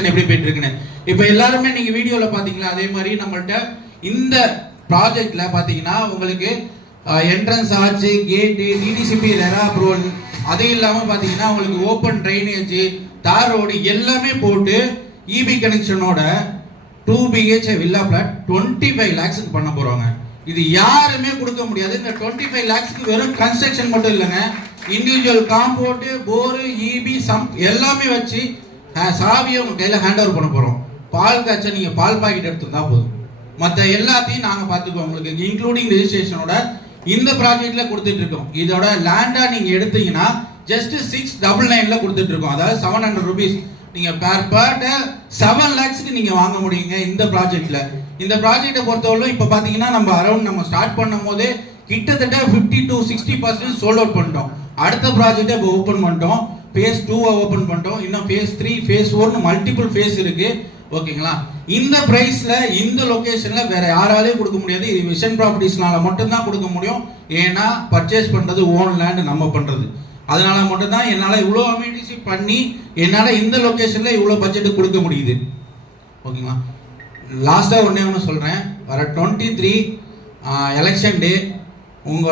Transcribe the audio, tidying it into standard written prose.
Construction எப்படி போயிட்டு இருக்குன்னு. இப்போ எல்லாருமே நீங்க வீடியோல பாத்தீங்களா, அதே மாதிரி நம்மள்ட்ட இந்த ப்ராஜெக்ட்ல பாத்தீங்கன்னா உங்களுக்கு என்ட்ரன்ஸ் ஆர்ச், கேட்டு, டிடிசிபி ரெரா அப்ரூவல், அது இல்லாம பாத்தீங்கன்னா உங்களுக்கு ஓப்பன் ட்ரைனேஜ், தார் ரோடு எல்லாமே போட்டு இபி கனெக்ஷனோட 2 BHK வில்லா பிளாட் 25 lakhs பண்ண போறாங்க. இது யாருமே கொடுக்க முடியாது. இந்த 25 lakhs வெறும் கன்ஸ்ட்ரக்ஷன் மட்டும் இல்லைங்க, individual compound, bore, EB, sump எல்லாமே வச்சு சாவியை உங்க கையில ஹேண்ட் ஓவர் பண்ண போறோம். பால் காய்ச்ச நீங்க பால் பாக்கெட் எடுத்துருந்தா போதும், மற்ற எல்லாத்தையும் நாங்க பாத்துக்குவோம் உங்களுக்கு, இன்க்ளூடிங் ரெஜிஸ்ட்ரேஷனோட இந்த ப்ராஜெக்ட்ல கொடுத்துட்டு இருக்கோம். இதோட லேண்டா நீங்க எடுத்தீங்கன்னா ஜஸ்ட் 699 கொடுத்துட்டு இருக்கோம். அதாவது 700 rupees நீங்க per day 7 lakhs நீங்க வாங்க முடியுங்க இந்த ப்ராஜெக்ட்ல. இந்த ப்ராஜெக்ட்டை பொறுத்தவரை இப்ப பாத்தீங்கன்னா நம்ம அரௌண்ட் நம்ம ஸ்டார்ட் பண்ணும் போதே கிட்டத்தட்ட 50 to 60% சோல்ட் அவுட் பண்ணிட்டோம். அடுத்த ப்ராஜெக்ட்டை இப்போ ஓபன் பண்ணிட்டோம், phase 2 ஓபன் பண்ணிட்டோம், இன்னும் phase 3 phase 4 மல்டிபிள் phase இருக்கு. ஓகேங்களா? இந்த பிரைஸ்ல இந்த லொகேஷன்ல வேற யாராலையும் கொடுக்க முடியாது. இது விஷன் ப்ராப்பர்ட்டிஸ்னால மட்டும் தான் கொடுக்க முடியும். ஏன்னா பர்ச்சேஸ் பண்றது ஓன் லேண்ட் நம்ம பண்றது, அதனால மட்டும் தான் என்னால இவ்வளோ அமெனிட்டிஸ் பண்ணி என்னால இந்த லொகேஷன்ல இவ்வளோ பட்ஜெட் கொடுக்க முடியுது. ஓகேங்களா? லாஸ்டா ஒண்ணே ஒன்று சொல்றேன், வர 23 எலெக்ஷன் டே உங்க